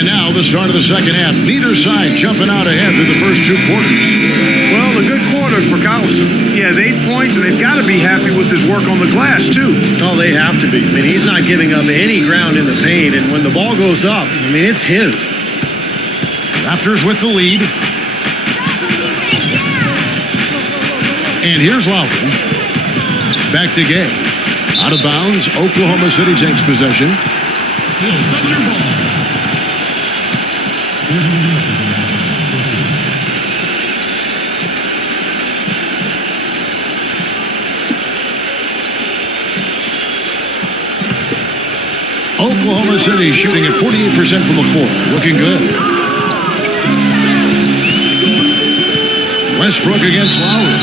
And now the start of the second half. Neither side jumping out ahead through the first 2 quarters. Well, a good quarter for Collison. He has 8 points, and they've got to be happy with his work on the glass, too. Oh, they have to be. I mean, he's not giving up any ground in the paint, and when the ball goes up, I mean, it's his. Raptors with the lead. And here's Lowry. Back to Gay. Out of bounds. Oklahoma City takes possession. Oklahoma City shooting at 48% from the floor. Looking good. Westbrook against Lowry.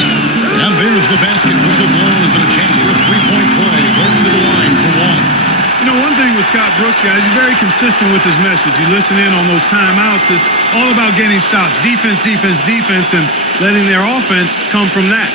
And there's the basket. Whistle blows and a chance for a three-point play. Goes to the line for 1. You know, one thing with Scott Brooks, guys, he's very consistent with his message. You listen in on those timeouts. It's all about getting stops. Defense, defense, defense, and letting their offense come from that.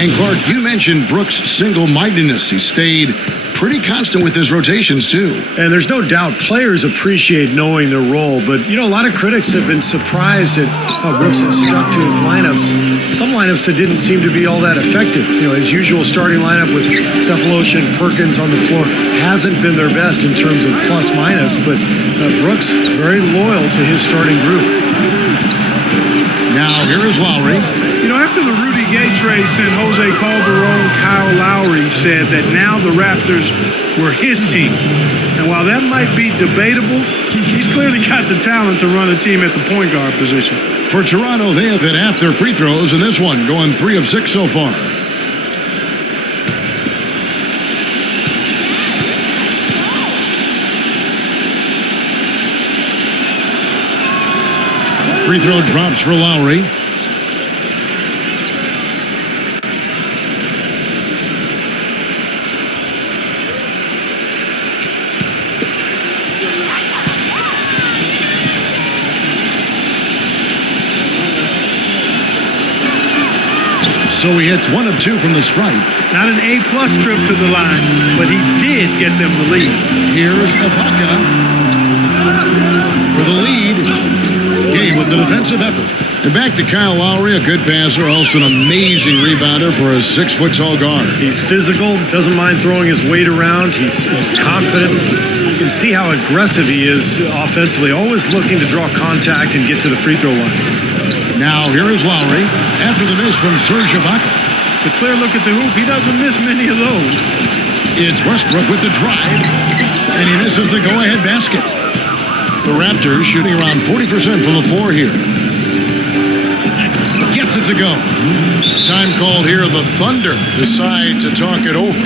And Clark, you mentioned Brooks' single-mindedness. He stayed pretty constant with his rotations, too. And there's no doubt players appreciate knowing their role, but, you know, a lot of critics have been surprised at how Brooks has stuck to his lineups. Some lineups that didn't seem to be all that effective. You know, his usual starting lineup with Cephalosha and Perkins on the floor hasn't been their best in terms of plus-minus, but Brooks very loyal to his starting group. Now, here is Lowry. You know, after the Rudy Gay trade sent Jose Calderon, Kyle Lowry said that now the Raptors were his team. And while that might be debatable, he's clearly got the talent to run a team at the point guard position. For Toronto, they have hit half their free throws in this one, going 3 of 6 so far. Free throw drops for Lowry. So he hits 1 of 2 from the stripe. Not an A-plus trip to the line, but he did get them the lead. Here's Ibaka for the lead. Gay with the defensive effort. And back to Kyle Lowry, a good passer, also an amazing rebounder for a 6-foot-tall guard. He's physical, doesn't mind throwing his weight around. He's confident. You can see how aggressive he is offensively, always looking to draw contact and get to the free throw line. Now here is Lowry after the miss from Serge Ibaka. The clear look at the hoop, he doesn't miss many of those. It's Westbrook with the drive, and he misses the go-ahead basket. The Raptors shooting around 40% from the floor here. Gets it to go. Time called here. The Thunder decide to talk it over.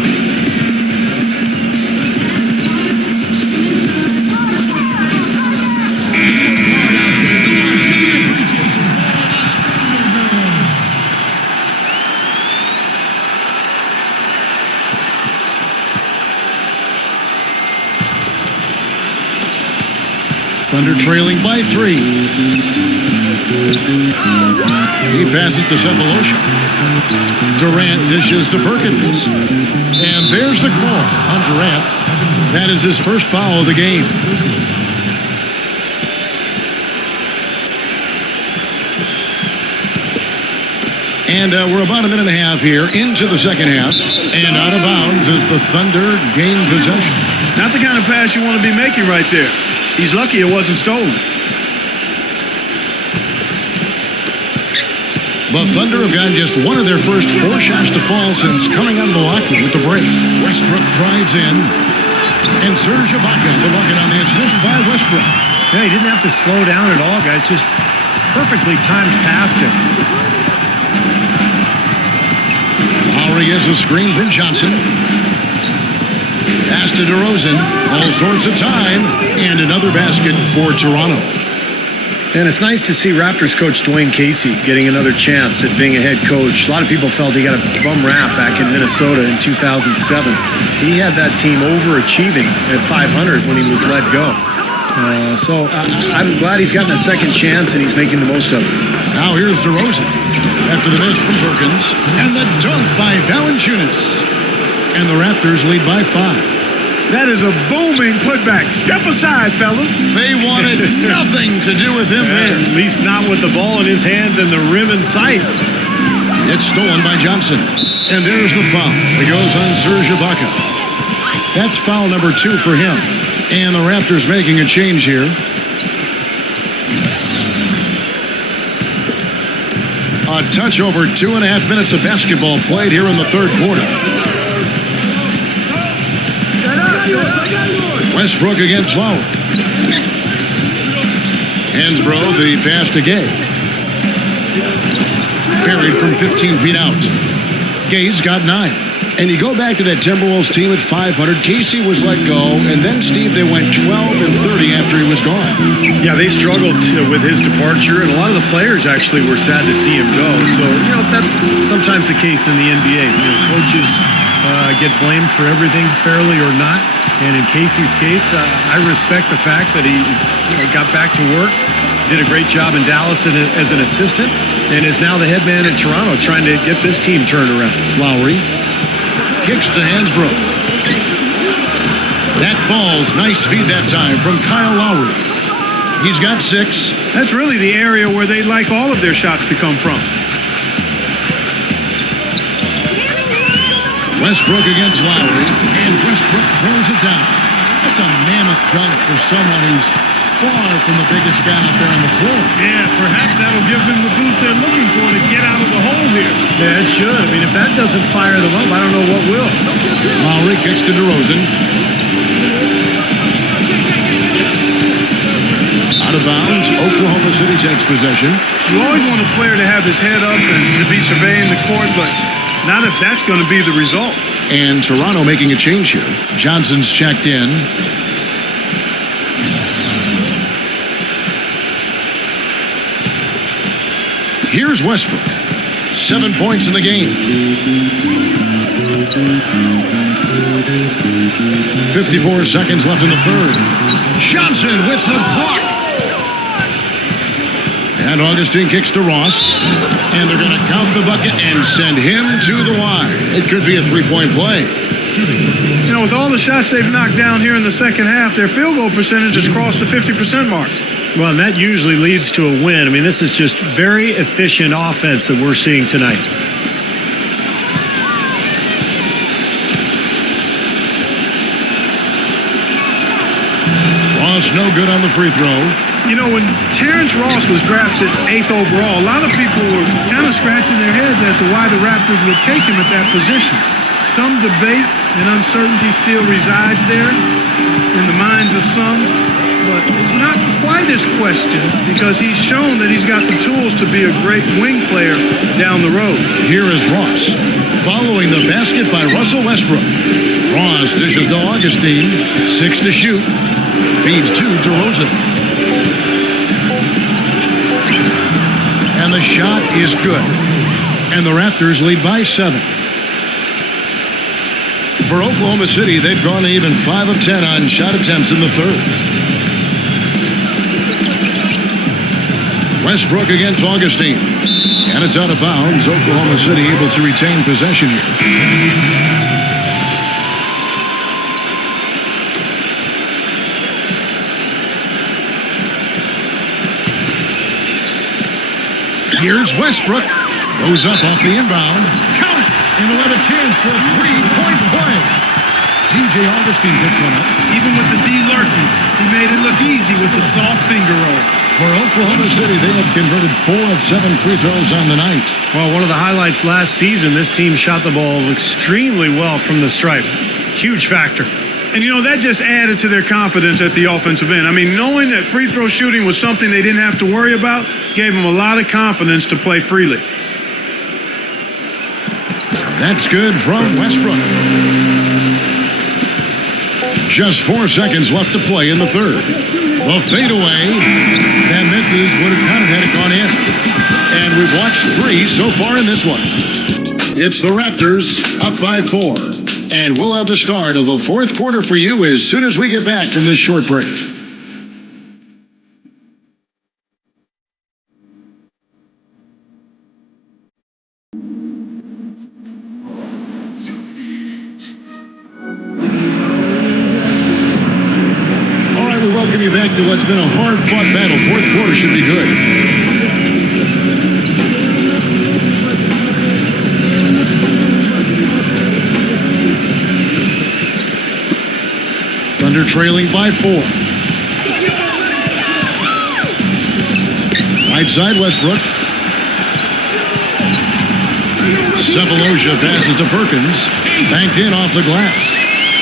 Thunder trailing by 3. He passes to Cephalosha. Durant dishes to Perkins. And there's the call on Durant. That is his first foul of the game. And we're about a minute and a half here into the second half. And out of bounds as the Thunder gain possession. Not the kind of pass you want to be making right there. He's lucky it wasn't stolen. The Thunder have gotten just one of their first 4 shots to fall since coming out of the locker with the break. Westbrook drives in. And Serge Ibaka, the bucket on the assist by Westbrook. Yeah, he didn't have to slow down at all, guys. Just perfectly timed past him. Lowry gets a screen from Johnson. Pass to DeRozan. All sorts of time. And another basket for Toronto. And it's nice to see Raptors coach Dwayne Casey getting another chance at being a head coach. A lot of people felt he got a bum rap back in Minnesota in 2007. He had that team overachieving at 500 when he was let go. So I'm glad he's gotten a second chance and he's making the most of it. Now here's DeRozan after the miss from Perkins. And the dunk by Valanciunas. And the Raptors lead by 5. That is a booming putback. Step aside, fellas. They wanted nothing to do with him there. At least not with the ball in his hands and the rim in sight. It's stolen by Johnson. And there's the foul. It goes on Serge Ibaka. That's foul number 2 for him. And the Raptors making a change here. A touch over 2.5 minutes of basketball played here in the third quarter. Westbrook against Lowry. Hansbrough, the pass to Gay. Buried from 15 feet out. Gay's got 9. And you go back to that Timberwolves team at 500. Casey was let go, and then, Steve, they went 12 and 30 after he was gone. Yeah, they struggled with his departure, and a lot of the players actually were sad to see him go. So, that's sometimes the case in the NBA. Coaches get blamed for everything, fairly or not. And in Casey's case, I respect the fact that he got back to work, did a great job in Dallas as an assistant, and is now the head man in Toronto trying to get this team turned around. Lowry kicks to Hansbrough. That falls. Nice feed that time from Kyle Lowry. He's got 6. That's really the area where they like all of their shots to come from. Westbrook against Lowry, and Westbrook throws it down. That's a mammoth dunk for someone who's far from the biggest guy out there on the floor. Yeah, perhaps that'll give them the boost they're looking for to get out of the hole here. Yeah, it should. I mean, if that doesn't fire them up, I don't know what will. Lowry kicks to DeRozan. Out of bounds, Oklahoma City takes possession. You always want a player to have his head up and to be surveying the court, but not if that's going to be the result. And Toronto making a change here. Johnson's checked in. Here's Westbrook. 7 points in the game. 54 seconds left in the third. Johnson with the block. And Augustine kicks to Ross. And they're going to count the bucket and send him to the wide. It could be a 3-point play. With all the shots they've knocked down here in the second half, their field goal percentage has crossed the 50% mark. Well, and that usually leads to a win. I mean, this is just very efficient offense that we're seeing tonight. Ross no good on the free throw. When Terrence Ross was drafted 8th overall, a lot of people were kind of scratching their heads as to why the Raptors would take him at that position. Some debate and uncertainty still resides there in the minds of some, but it's not quite as questioned because he's shown that he's got the tools to be a great wing player down the road. Here is Ross, following the basket by Russell Westbrook. Ross dishes to Augustine, 6 to shoot, feeds to DeRozan. And the shot is good. And the Raptors lead by 7. For Oklahoma City, they've gone to even 5 of 10 on shot attempts in the third. Westbrook against Augustine. And it's out of bounds. Oklahoma City able to retain possession here. Here's Westbrook. Goes up off the inbound. Count it. And we'll have a chance for a 3-point play. TJ Augustine picks one up. Even with the D lurking, he made it look easy with the soft finger roll. For Oklahoma City, they have converted 4 of 7 free throws on the night. Well, one of the highlights last season, this team shot the ball extremely well from the stripe. Huge factor. And, that just added to their confidence at the offensive end. I mean, knowing that free throw shooting was something they didn't have to worry about gave them a lot of confidence to play freely. That's good from Westbrook. Just 4 seconds left to play in the third. The fadeaway that misses would have counted had it gone in. And we've watched 3 so far in this one. It's the Raptors up by 4. And we'll have the start of the fourth quarter for you as soon as we get back from this short break. you back to what's been a hard-fought battle. Fourth quarter should be good. Thunder trailing by 4. Right side, Westbrook. Cephalosha passes to Perkins. Banked in off the glass.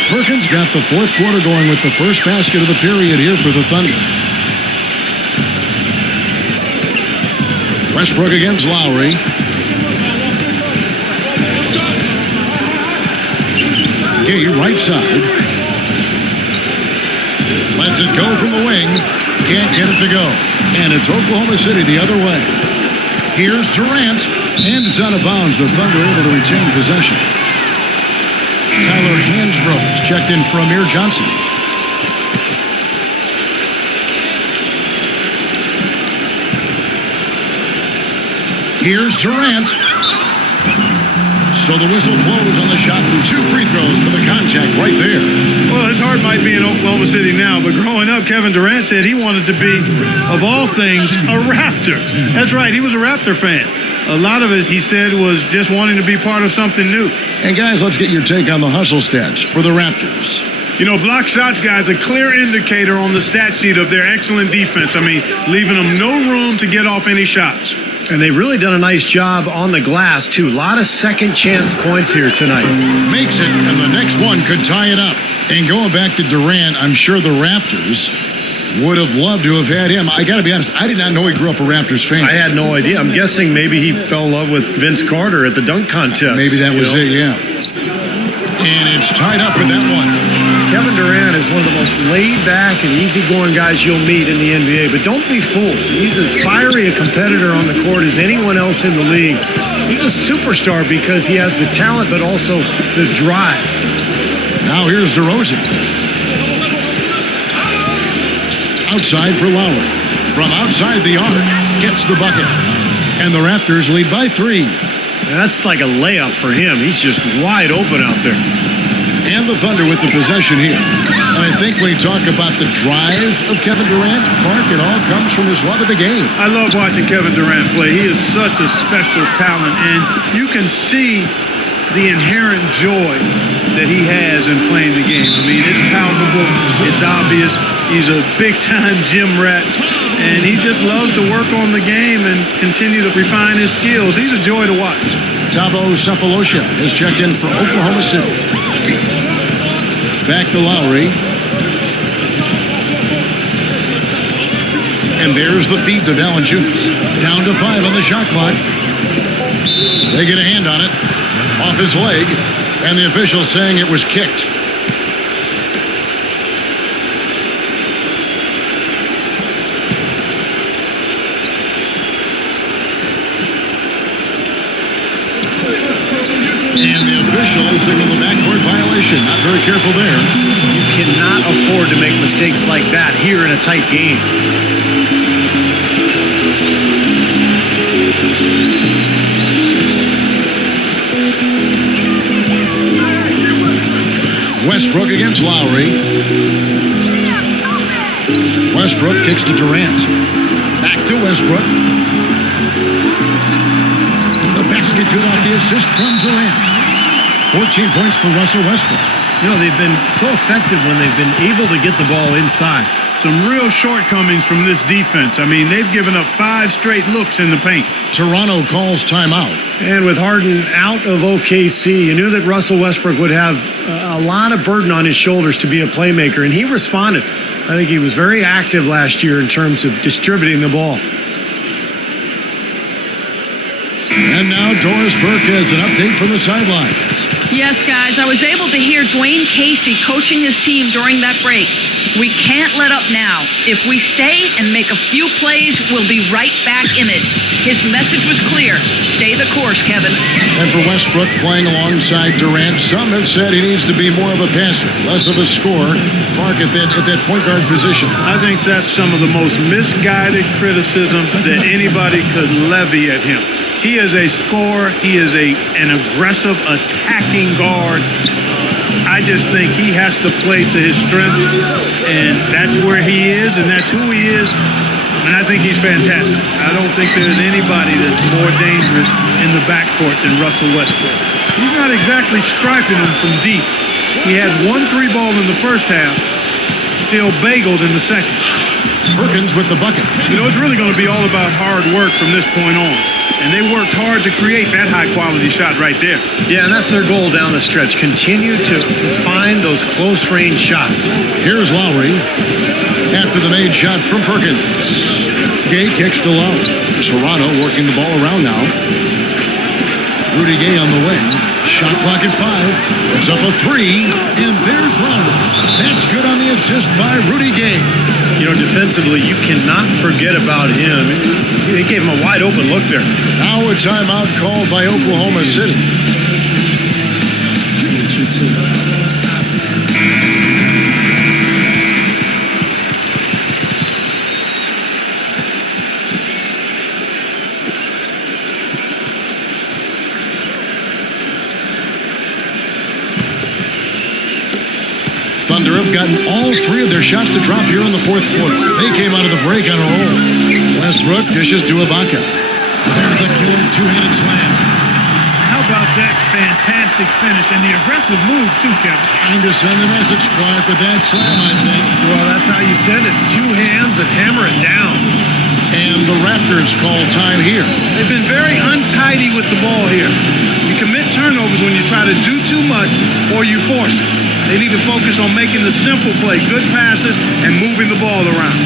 Perkins got the fourth quarter going with the first basket of the period here for the Thunder. Westbrook against Lowry. Gay, right side. Lets it go from the wing. Can't get it to go. And it's Oklahoma City the other way. Here's Durant. And it's out of bounds. The Thunder able to retain possession. Tyler Hansbrough checked in for Amir Johnson. Here's Durant. So the whistle blows on the shot, and 2 free throws for the contact right there. Well, his heart might be in Oklahoma City now, but growing up, Kevin Durant said he wanted to be, of all things, a Raptor. That's right, he was a Raptor fan. A lot of it, he said, was just wanting to be part of something new. And guys, let's get your take on the hustle stats for the Raptors. You know, block shots, guys, a clear indicator on the stat sheet of their excellent defense. I mean, leaving them no room to get off any shots. And they've really done a nice job on the glass, too. A lot of second chance points here tonight. Makes it, and the next one could tie it up. And going back to Durant, I'm sure the Raptors would have loved to have had him. I got to be honest, I did not know he grew up a Raptors fan. I had no idea. I'm guessing maybe he fell in love with Vince Carter at the dunk contest. Maybe that was it, yeah. And it's tied up with that one. Kevin Durant is one of the most laid-back and easygoing guys you'll meet in the NBA, but don't be fooled. He's as fiery a competitor on the court as anyone else in the league. He's a superstar because he has the talent, but also the drive. Now here's DeRozan. Outside for Lowry. From outside the arc, gets the bucket. And the Raptors lead by 3. And that's like a layup for him. He's just wide open out there. And the Thunder with the possession here. And I think when you talk about the drive of Kevin Durant, Clark, it all comes from his love of the game. I love watching Kevin Durant play. He is such a special talent, and you can see the inherent joy that he has in playing the game. I mean, it's palpable, it's obvious. He's a big-time gym rat, and he just loves to work on the game and continue to refine his skills. He's a joy to watch. Thabo Cephalosha has checked in for Oklahoma City. Back to Lowry. And there's the feed to Valanciunas. Down to 5 on the shot clock. They get a hand on it. Off his leg. And the official saying it was kicked. And the official signaled the backcourt violation. Not very careful there. You cannot afford to make mistakes like that here in a tight game. Westbrook against Lowry. Westbrook kicks to Durant. Back to Westbrook. The basket good off the assist from Durant. 14 points for Russell Westbrook. You know, they've been so effective when they've been able to get the ball inside. Some real shortcomings from this defense. I mean, they've given up 5 straight looks in the paint. Toronto calls timeout. And with Harden out of OKC, you knew that Russell Westbrook would have a lot of burden on his shoulders to be a playmaker, and he responded. I think he was very active last year in terms of distributing the ball. And now Doris Burke has an update from the sidelines. Yes, guys, I was able to hear Dwayne Casey coaching his team during that break. We can't let up now. If we stay and make a few plays, we'll be right back in it. His message was clear. Stay the course, Kevin. And for Westbrook playing alongside Durant, some have said he needs to be more of a passer, less of a scorer. Clark at that point guard position. I think that's some of the most misguided criticism that anybody could levy at him. He is a scorer. He is an aggressive, attacking guard. I just think he has to play to his strengths, and that's where he is, and that's who he is. And I think he's fantastic. I don't think there's anybody that's more dangerous in the backcourt than Russell Westbrook. He's not exactly striping them from deep. He had 1 3-ball in the first half, still bageled in the second. Perkins with the bucket. You know, it's really going to be all about hard work from this point on. And they worked hard to create that high-quality shot right there. Yeah, and that's their goal down the stretch. Continue to find those close-range shots. Here's Lowry after the made shot from Perkins. Gay kicks to Low. Toronto working the ball around now. Rudy Gay on the wing. Shot clock at 5. It's up a 3. And there's Lowry. That's good on the assist by Rudy Gay. You know, defensively, you cannot forget about him. He gave him a wide open look there. Now a timeout called by Oklahoma City. Thunder have gotten all 3 of their shots to drop here in the 4th quarter. They came out of the break on a roll. Westbrook dishes to Ibaka. There's a killer 2-handed slam. How about that fantastic finish and the aggressive move, too, Kevin? Trying to send a message, Clark, with that slam, I think. Well, that's how you send it. 2 hands and hammer it down. And the Raptors call time here. They've been very untidy with the ball here. You commit turnovers when you try to do too much or you force it. They need to focus on making the simple play, good passes, and moving the ball around.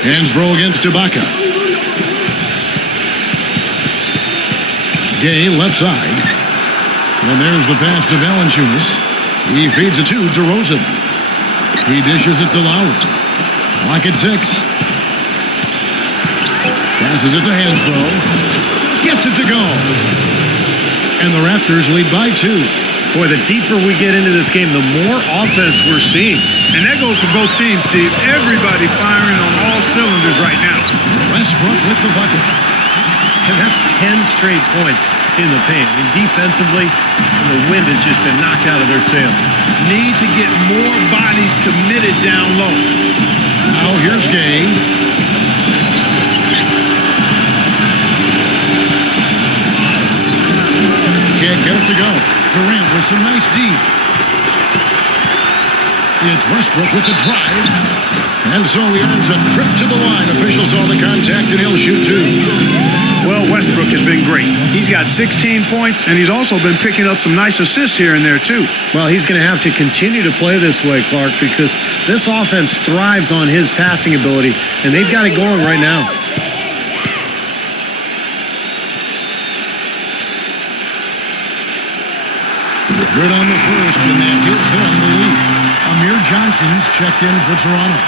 Hansbrough against Ibaka. Gay left side. And there's the pass to Valanciunas. He feeds it to DeRozan. He dishes it to Lowry. Clock at 6. Passes it to Hansbrough. Gets it to go. And the Raptors lead by 2. Boy, the deeper we get into this game, the more offense we're seeing. And that goes for both teams, Steve. Everybody firing on all cylinders right now. Westbrook with the bucket. And that's 10 straight points in the paint. I mean, defensively, the wind has just been knocked out of their sails. Need to get more bodies committed down low. Now here's Gay. Can't get it to go. Durant with some nice D. It's Westbrook with the drive. And so he earns a trip to the line. Officials saw the contact and he'll shoot 2. Well, Westbrook has been great. He's got 16 points, and he's also been picking up some nice assists here and there, too. Well, he's going to have to continue to play this way, Clark, because this offense thrives on his passing ability, and they've got it going right now. Good on the first, and that gives them the lead. Amir Johnson's checked in for Toronto.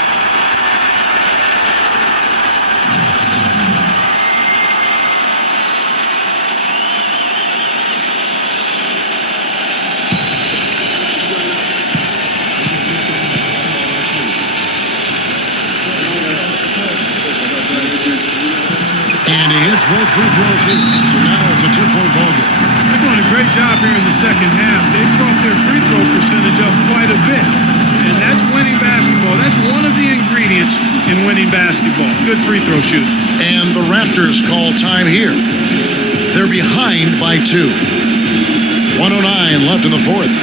And he hits both free throws here, so now it's a 2-point ball game. They're doing a great job here in the second half. They've brought their free throw percentage up quite a bit. And that's winning basketball. That's one of the ingredients in winning basketball. Good free throw shooting. And the Raptors call time here. They're behind by 2. 1:09 left in the 4th.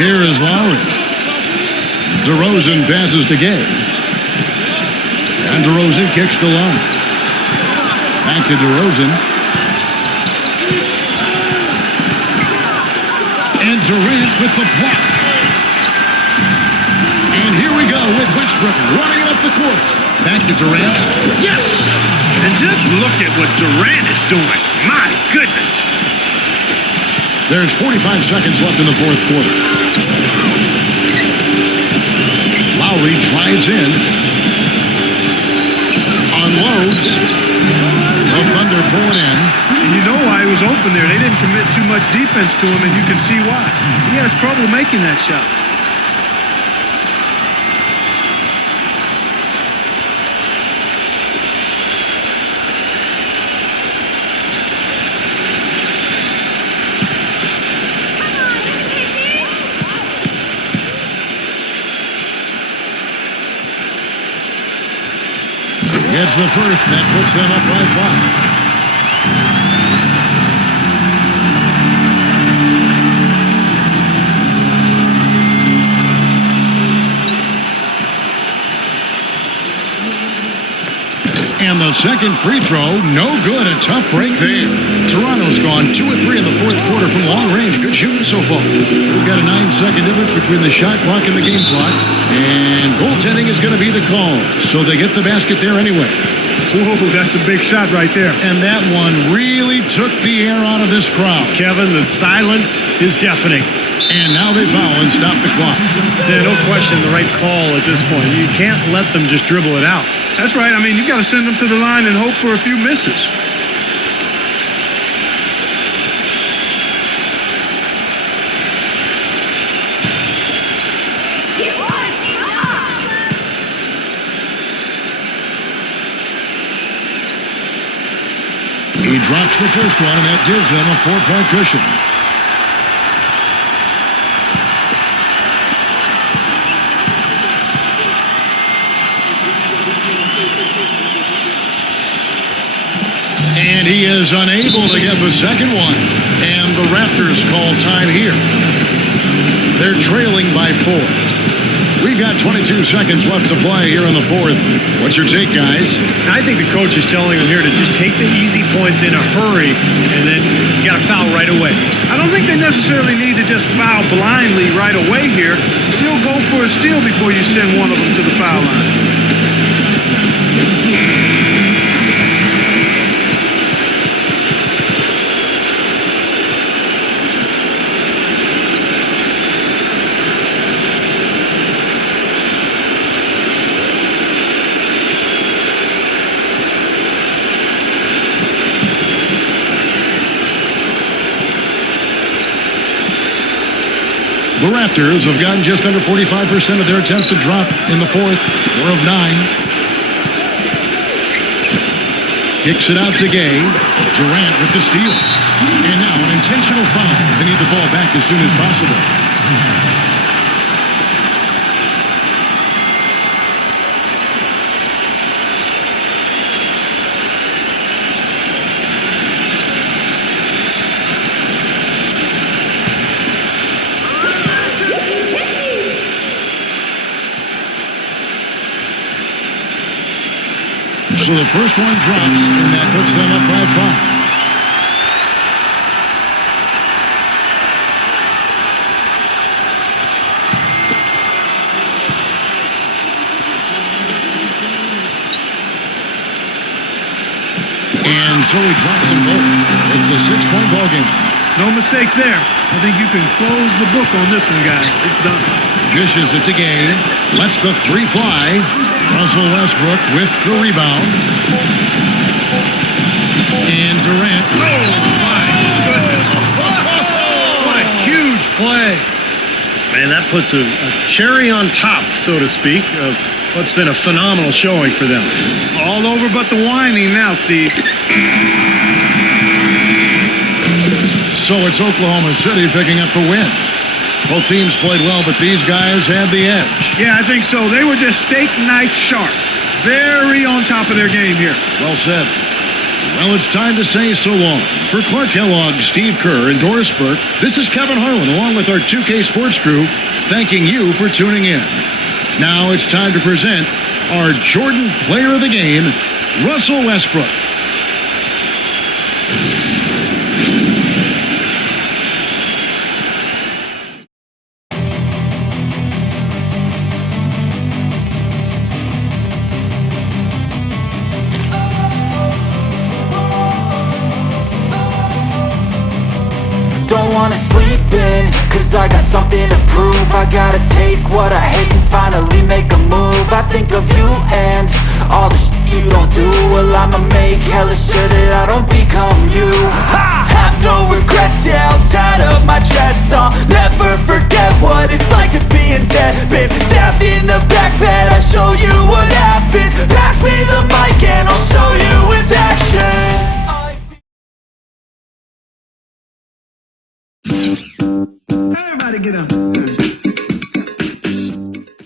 Here is Lowry. DeRozan passes to Gay. And DeRozan kicks to Love. Back to DeRozan. And Durant with the block. And here we go with Westbrook running up the court. Back to Durant. Yes! And just look at what Durant is doing. My goodness. There's 45 seconds left in the fourth quarter. Lowry drives in. Unloads. The Thunder pull it in. And you know why he was open there. They didn't commit too much defense to him, and you can see why. He has trouble making that shot. Gets the first, and that puts them up by 5. And the second free throw, no good. A tough break there. Toronto's gone 2 of 3 in the fourth quarter from long range. Good shooting so far. We've got a 9-second difference between the shot clock and the game clock. And goaltending is going to be the call. So they get the basket there anyway. Whoa, that's a big shot right there. And that one really took the air out of this crowd. Kevin, the silence is deafening. And now they foul and stop the clock. Yeah, no question, the right call at this point. You can't let them just dribble it out. That's right. I mean, you've got to send them to the line and hope for a few misses. He drops the first one, and that gives them a 4-point cushion. And he is unable to get the second one. And the Raptors call time here. They're trailing by 4. We've got 22 seconds left to play here in the fourth. What's your take, guys? I think the coach is telling them here to just take the easy points in a hurry, and then you got to foul right away. I don't think they necessarily need to just foul blindly right away here. You'll go for a steal before you send one of them to the foul line. The Raptors have gotten just under 45% of their attempts to drop in the fourth. 4 of 9. Kicks it out to Gay. Durant with the steal. And now an intentional foul. They need the ball back as soon as possible. So the first one drops, and that puts them up by 5. And so he drops them both. It's a 6-point ball game. No mistakes there. I think you can close the book on this one, guys. It's done. Dishes it to Gay. Lets the 3 fly. Russell Westbrook with the rebound. And Durant. Oh, my goodness. What a huge play. Man, that puts a cherry on top, so to speak, of what's been a phenomenal showing for them. All over but the whining now, Steve. So it's Oklahoma City picking up the win. Both teams played well, but these guys had the edge. Yeah, I think so. They were just steak knife sharp. Very on top of their game here. Well said. Well, it's time to say so long. For Clark Kellogg, Steve Kerr, and Doris Burke, this is Kevin Harlan along with our 2K Sports crew, thanking you for tuning in. Now it's time to present our Jordan Player of the Game, Russell Westbrook. Don't wanna sleep in, cause I got something to prove. I gotta take what I hate and finally make a move. I think of you and all the shit you don't do. Well, I'ma make hella sure that I don't become you. I have no regrets, yeah, I'll tie up my chest. I'll never forget what it's like to be in debt. Been stabbed in the back bed, I'll show you what happens. Pass me the mic and I'll show you with action. Everybody get up.